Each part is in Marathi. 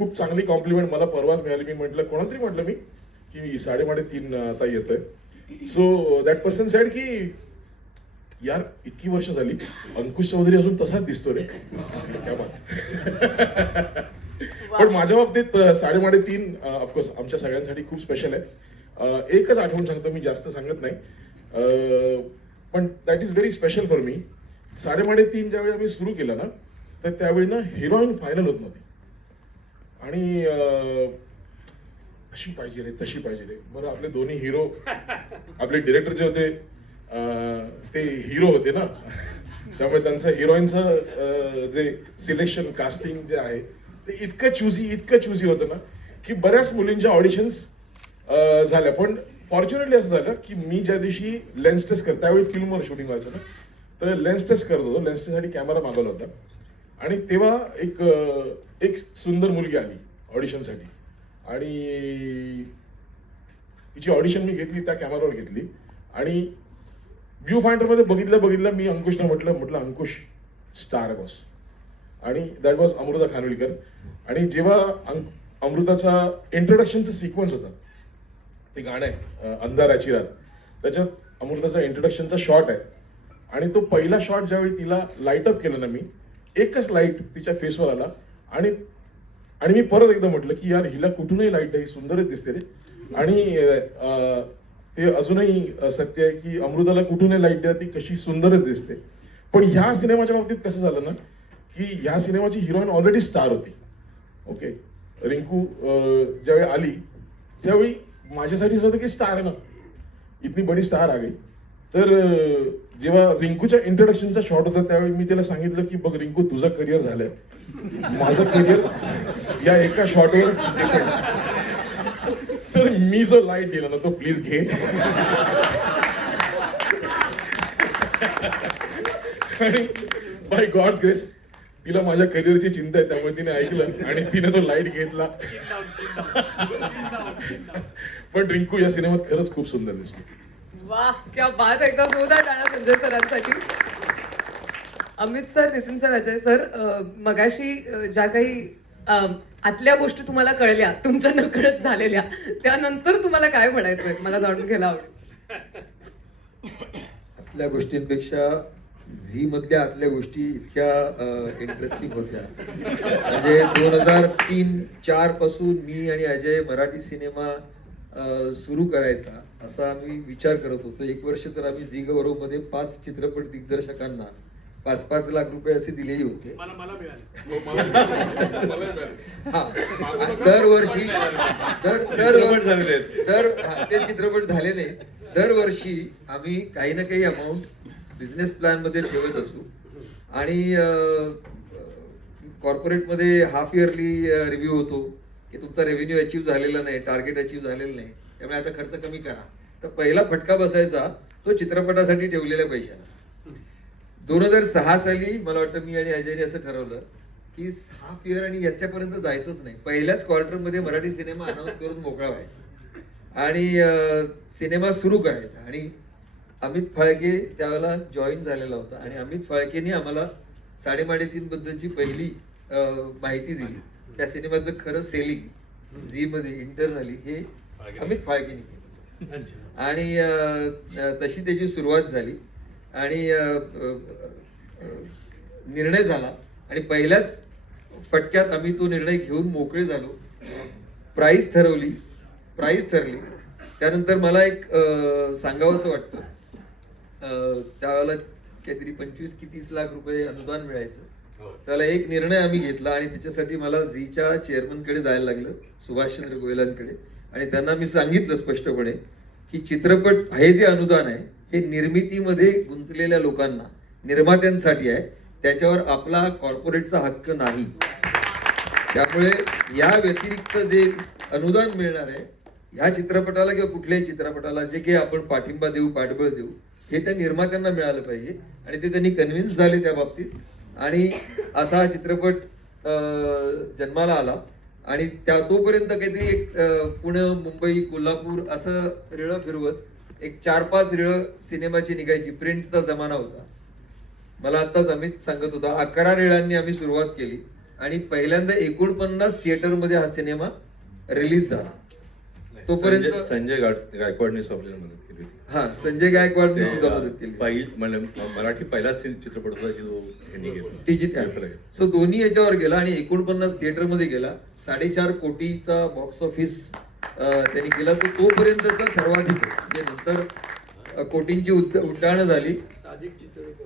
खूप चांगली कॉम्प्लिमेंट मला परवाच मिळाली. मी म्हटलं कोणातरी म्हटलं मी की 3:30 आता येतोय. सो दॅट पर्सन सेड की यार इतकी वर्ष झाली अंकुश चौधरी अजून तसाच दिसतो रे. क्या बात. पण माझ्या बाबतीत 3:30 ऑफकोर्स आमच्या सगळ्यांसाठी खूप स्पेशल आहे. एकच आठवण सांगतो, मी जास्त सांगत नाही. पण that is very special for me. 3:30 ज्यावेळी आम्ही सुरू केलं ना, तर त्यावेळी ना हिरोईन फायनल होत नव्हती. आणि अशी पाहिजे रे, तशी पाहिजे रे. बरं, आपले दोन्ही हिरो, आपले डिरेक्टर जे होते ते हिरो होते ना, त्यामुळे त्यांचं हिरोईनचं जे सिलेक्शन कास्टिंग जे आहे ते इतकं चुझी होतं ना, की बऱ्याच मुलींच्या ऑडिशन्स झाल्या. पण फॉर्च्युनेटली असं झालं की मी ज्या दिवशी लेन्स टेस्ट करतो, त्यावेळी फिल्मवर शूटिंग व्हायचं ना, तर लेन्स टेस्ट करत होतो. लेन्स टेस्टसाठी कॅमेरा मागवला होता आणि तेव्हा एक सुंदर मुलगी आली ऑडिशनसाठी आणि तिची ऑडिशन मी घेतली, त्या कॅमेरावर घेतली. आणि व्ह्यू फाइंडरमध्ये बघितलं मी अंकुशला म्हटलं अंकुश स्टार बॉस. आणि दॅट वॉज अमृता खानविलकर. आणि जेव्हा अमृताचा इंट्रोडक्शनचा सिक्वेन्स होता, ते गाणं आहे अंधाराची रात, त्याच्यात अमृताचा इंट्रोडक्शनचा शॉट आहे. आणि तो पहिला शॉट ज्यावेळी तिला लाईट अप केलं ना, मी एकच लाईट तिच्या फेसवर आला. आणि मी परत एकदा म्हटलं की यार हिला कुठूनही लाईट आहे, सुंदरच दिसते रे. आणि ते अजूनही सत्य आहे की अमृताला कुठूनही लाईट द्या, ती कशी सुंदरच दिसते. पण ह्या सिनेमाच्या बाबतीत कसं झालं ना, की ह्या सिनेमाची हिरोईन ऑलरेडी स्टार होती. ओके, रिंकू ज्यावेळी आली त्यावेळी माझ्यासाठी असं होतं की स्टार आहे ना, इतनी बडी स्टार आ गई. तर जेव्हा रिंकूच्या इंट्रोडक्शनचा शॉट होता त्यावेळी मी तिला सांगितलं की बघ रिंकू, तुझं करिअर झालंय, माझं करिअर या एका शॉटवर डिपेंड. तर मी जो लाईट दिला ना तो प्लीज घे. आणि बाय गॉड्स ग्रेस तिला माझ्या करिअरची चिंता आहे, त्यामुळे तिने ऐकलं आणि तिने तो लाईट घेतला. पण रिंकू या सिनेमात खरंच खूप सुंदर दिसली. वाह, क्या बात. एकदा जोरदार टाळ्या संजय सरांसाठी. Amit sir, Nitin sir, Ajay sir, मगाशी ज्या काही आतल्या गोष्टी तुम्हाला कळल्या, तुमच्या नकळत झालेल्या, त्यानंतर तुम्हाला काय म्हणायचंय मला जाणून घ्यायला आवडेल. आतल्या गोष्टींपेक्षा झी मधल्या आतल्या गोष्टी इतक्या इंटरेस्टिंग होत्या. म्हणजे 2003-04 पासून मी आणि अजय मराठी सिनेमा सुरू करायचा असा आम्ही विचार करत होतो. एक वर्ष तर आम्ही झी गौरव मध्ये 5 चित्रपट दिग्दर्शकांना 5-5 लाख रुपये असे दिलेही होते. दरवर्षी ते चित्रपट झाले नाही. दरवर्षी आम्ही काही ना काही अमाऊंट बिझनेस प्लॅन मध्ये ठेवत असू. आणि कॉर्पोरेटमध्ये हाफ इयरली रिव्ह्यू होतो की तुमचा रेव्हेन्यू अचीव झालेला नाही, टार्गेट अचीव झालेलं नाही, त्यामुळे आता खर्च कमी करा. तर पहिला फटका बसायचा तो चित्रपटासाठी ठेवलेल्या पैशाला. 2006 साली मला वाटतं मी आणि अजयने असं ठरवलं की हाफ इयर आणि याच्यापर्यंत जायचंच नाही, पहिल्याच क्वार्टरमध्ये मराठी सिनेमा अनाऊन्स करून मोकळा व्हायचा आणि सिनेमा सुरू करायचा. आणि अमित फाळके त्यावेळेला जॉईन झालेला होता आणि अमित फाळकेने आम्हाला 3:30 बद्दलची पहिली माहिती दिली. त्या सिनेमाचं खरं सेलिंग झी मध्ये इंटरनली हे अमित फाळकेने केलं. आणि तशी त्याची सुरुवात झाली आणि निर्णय झाला आणि पहिल्याच फटक्यात आम्ही तो निर्णय घेऊन मोकळे झालो. प्राइस ठरली. त्यानंतर मला एक सांगावंसं वाटतं, त्यावेळेला काहीतरी 25-30 लाख रुपये अनुदान मिळायचं. त्याला एक निर्णय आम्ही घेतला आणि त्याच्यासाठी मला झीच्या चेअरमनकडे जायला लागलं, सुभाषचंद्र गोयलांकडे. आणि त्यांना मी सांगितलं स्पष्टपणे की चित्रपट हे जे अनुदान आहे हे निर्मितीमध्ये गुंतलेल्या लोकांना, निर्मात्यांसाठी आहे, त्याच्यावर आपला कॉर्पोरेटचा हक्क नाही. त्यामुळे या व्यतिरिक्त जे अनुदान मिळणार आहे ह्या चित्रपटाला किंवा कुठल्याही चित्रपटाला जे काही आपण पाठिंबा देऊ, पाठबळ देऊ, हे त्या निर्मात्यांना मिळालं पाहिजे. आणि ते त्यांनी कन्व्हिन्स झाले त्या बाबतीत. आणि असा हा चित्रपट जन्माला आला. आणि तोपर्यंत काहीतरी एक पुणे, मुंबई, कोल्हापूर असं रिळं फिरवत एक 4-5 रिळं सिनेमाची निघायची. प्रिंटचा जमाना होता. मला आत्ताच अमित सांगत होता 11 रिळांनी आम्ही सुरुवात केली आणि पहिल्यांदा 49 थिएटरमध्ये हा सिनेमा रिलीज झाला. तोपर्यंत संजय गायकवाडने आपल्याला मदत केली होती. हा, संजय गायकवाडने सुद्धा मदत केली. मराठी पहिला चित्रपट होता की जो ह्यांनी केला. डिजिटल. सो दोन्ही याच्यावर गेला आणि 49 थिएटरमध्ये गेला. 4.5 कोटीचा बॉक्स ऑफिस त्यांनी केला. तोपर्यंतचा सर्वाधिक, म्हणजे नंतर कोटींची उड्डाणं झाली,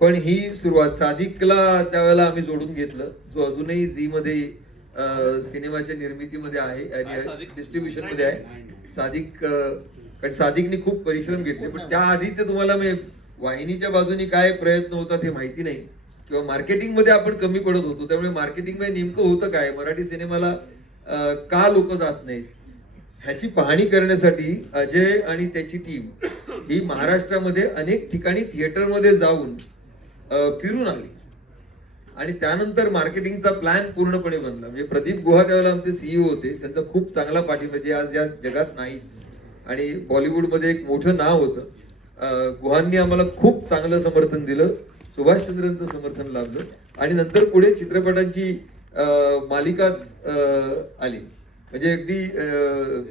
पण ही सुरुवात सादिकला त्यावेळेला आम्ही जोडून घेतलं, जो अजूनही झी मध्ये सिनेमाच्या निर्मितीमध्ये आहे आणि डिस्ट्रीब्युशन मध्ये आहे. सादिक, कारण सादिकने खूप परिश्रम घेतले, पण त्या आधीचे तुम्हाला मी वाहिनीच्या बाजूनी काय प्रयत्न होतात हे माहिती नाही, किंवा मार्केटिंग मध्ये आपण कमी पडत होतो. त्यामुळे मार्केटिंग मध्ये नेमकं होतं काय, मराठी सिनेमाला का लोक जात नाहीत, ह्याची पाहणी करण्यासाठी अजय आणि त्याची टीम ही महाराष्ट्रामध्ये अनेक ठिकाणी थिएटरमध्ये जाऊन फिरून आली आणि त्यानंतर मार्केटिंगचा प्लॅन पूर्णपणे बनला. म्हणजे प्रदीप गुहा त्यावेळेला आमचे सीईओ होते, त्यांचा खूप चांगला पाठिंबा, जे आज या जगात नाही आणि बॉलिवूडमध्ये एक मोठं नाव होतं. गुहांनी आम्हाला खूप चांगलं समर्थन दिलं, सुभाषचंद्रांचं समर्थन लाभलं आणि नंतर पुढे चित्रपटांची मालिकाच आली. म्हणजे अगदी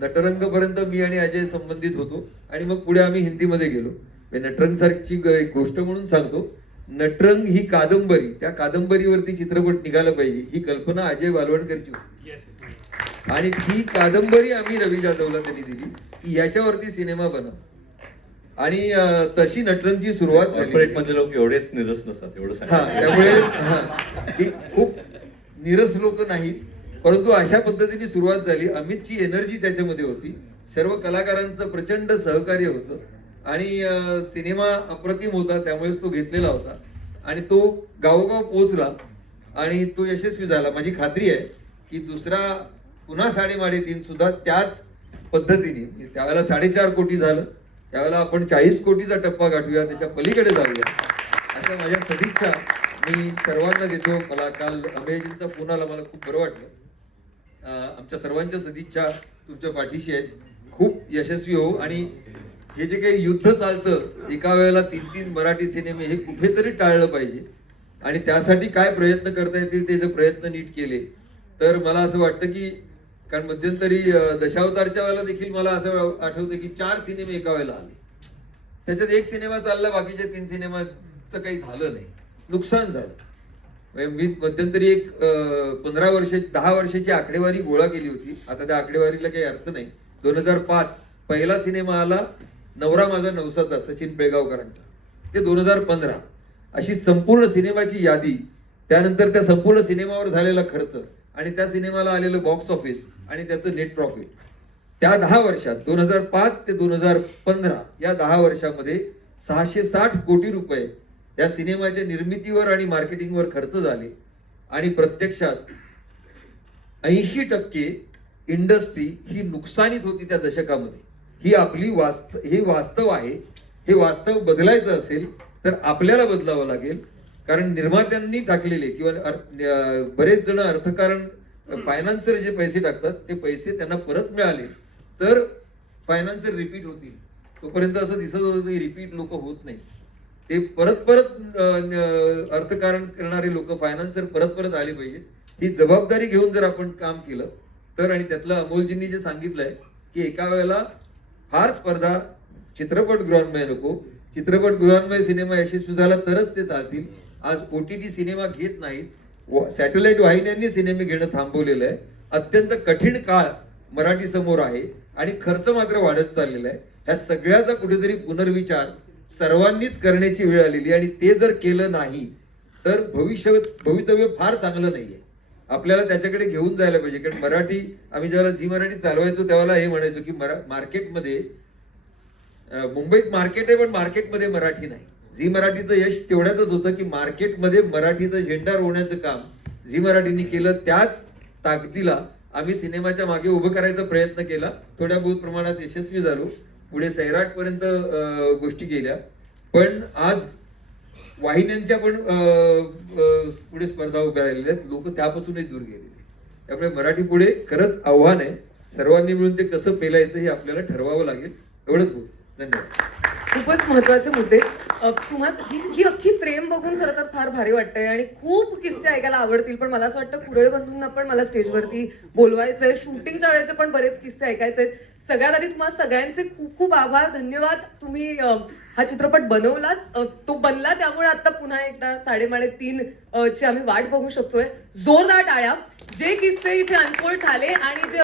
नटरंग पर्यंत मी आणि अजय संबंधित होतो आणि मग पुढे आम्ही हिंदीमध्ये गेलो. नटरंग सारखी एक गोष्ट म्हणून सांगतो, नटरंग ही कादंबरी, त्या कादंबरीवरती चित्रपट निघाला पाहिजे ही कल्पना अजय बालवणकरची होती आणि ती कादंबरी आम्ही रवी जाधवला त्यांनी दिली की याच्यावरती सिनेमा बनव, आणि तशी नटरंगची सुरुवात झाली. कॉर्पोरेट मध्ये लोक एवढेच निरस नसतात, एवढं त्यामुळे ती खूप निरस लोक नाहीत, परंतु अशा पद्धतीने सुरुवात झाली. अमितची एनर्जी त्याच्यामध्ये होती, सर्व कलाकारांचं प्रचंड सहकार्य होतं आणि सिनेमा अप्रतिम होता, त्यामुळेच तो घेतलेला होता आणि तो गावोगाव पोहोचला आणि तो यशस्वी झाला. माझी खात्री आहे की दुसरा पुन्हा 3.5 सुद्धा त्याच पद्धतीने, त्यावेळेला 4.5 कोटी झालं, त्यावेळेला आपण 40 कोटीचा टप्पा गाठूया, त्याच्या पलीकडे जाऊया, अशा माझ्या सदिच्छा मी सर्वांना देतो. मला काल अमेयजींचा फोन आला, मला खूप बरं वाटलं. आमच्या सर्वांच्या सदिच्छा तुमच्या पाठीशी आहेत. खूप यशस्वी हो आणि हे जे काही युद्ध चालतं एका वेळेला 3 मराठी सिनेमे, हे कुठेतरी टाळलं पाहिजे आणि त्यासाठी काय प्रयत्न करता येतील ते जर प्रयत्न नीट केले तर मला असं वाटतं की, कारण मध्यंतरी दशावतारच्या वेळेला देखील मला असं आठवतं की 4 सिनेमे एका वेळेला आले, त्याच्यात एक सिनेमा चालला, बाकीच्या 3 सिनेमाचं काही झालं नाही, नुकसान झालं. मी मध्यंतरी एक 10 वर्षाची आकडेवारी गोळा केली होती. आता त्या आकडेवारीला काही अर्थ नाही. 2005 पहिला सिनेमा आला नवरा माझा नवसाचा, सचिन पेळगावकरांचा, ते 2015, अशी संपूर्ण सिनेमाची यादी, त्यानंतर त्या संपूर्ण सिनेमावर झालेला खर्च आणि त्या सिनेमाला आलेलं बॉक्स ऑफिस आणि त्याचं नेट प्रॉफिट, त्या 10 वर्षात 2005 ते 2015 या 10 वर्षामध्ये 660 कोटी रुपये या सिनेमाच्या निर्मितीवर आणि मार्केटिंगवर खर्च झाले आणि प्रत्यक्षात 80% इंडस्ट्री ही नुकसानीत होती त्या दशकामध्ये. ही आपली हे वास्तव आहे. हे वास्तव बदलायचं असेल तर आपल्याला बदलावं लागेल, कारण निर्मात्यांनी टाकलेले किंवा बरेच जण अर्थकारण फायनान्सर जे पैसे टाकतात ते पैसे त्यांना परत मिळाले तर फायनान्सर रिपीट होतील. तोपर्यंत असं दिसत होतं की रिपीट लोक होत नाही, ते परत अर्थकारण करणारे लोक, फायनान्सर परत आले पाहिजे. ही जबाबदारी घेऊन जर आपण काम केलं तर, आणि त्यातलं अमोलजींनी जे सांगितलंय की एका वेळेला फार स्पर्धा चित्रपटगृहांमध्ये नको, चित्रपटगृहांमध्ये सिनेमा यशस्वी झाला तरच ते चालतील. आज OTT सिनेमा घेत नाहीत, सॅटेलाइट वाहिन्यांनी सिनेमे घेणं थांबवलेलं आहे. अत्यंत कठीण काळ मराठी समोर आहे आणि खर्च मात्र वाढत चाललेला आहे. ह्या सगळ्याचा कुठेतरी पुनर्विचार सर्वांनीच करण्याची वेळ आलेली, आणि ते जर केलं नाही तर भवितव्य फार चांगलं नाहीये. आपल्याला त्याच्याकडे घेऊन जायला पाहिजे. कारण मराठी, आम्ही ज्यावेळेला झी मराठी चालवायचो त्यावेळेला हे म्हणायचो की मार्केटमध्ये, मुंबईत मार्केट आहे पण मार्केटमध्ये मराठी नाही. झी मराठीचं यश तेवढ्याच होतं की मार्केटमध्ये मराठीचा झेंडा रोवण्याचं काम झी मराठीने केलं. त्याच ताकदीला आम्ही सिनेमाच्या मागे उभं करायचा प्रयत्न केला, थोड्या बहुत प्रमाणात यशस्वी झालो. पुढे सैराट पर्यंत गोष्टी गेल्या, पण आज वाहिन्यांच्या पण पुढे स्पर्धा उभ्या राहिलेल्या आहेत. लोक त्यापासूनही दूर गेलेले. त्यामुळे मराठी पुढे खरंच आव्हान आहे. सर्वांनी मिळून ते कसं पेलायचं हे आपल्याला ठरवावं लागेल. एवढंच बोल. धन्यवाद. खूपच महत्त्वाचे मुद्दे. ही अख्खी फ्रेम बघून खरं तर फार भारी वाटतंय आणि खूप किस्से ऐकायला आवडतील, पण मला असं वाटतं कुरळे बंधूंना पण मला स्टेजवरती बोलवायचंय. शूटिंगच्या वेळेचे पण बरेच किस्से ऐकायचे आहेत. सगळ्यात आधी तुम्हाला सगळ्यांचे खूप खूप आभार, धन्यवाद. तुम्ही हा चित्रपट बनवलात, तो बनला, त्यामुळे आता पुन्हा एकदा 3:30 ची आम्ही वाट बघू शकतोय. जोरदार टाळ्या. जे किस्से इथे अनफोल्ड झाले आणि जे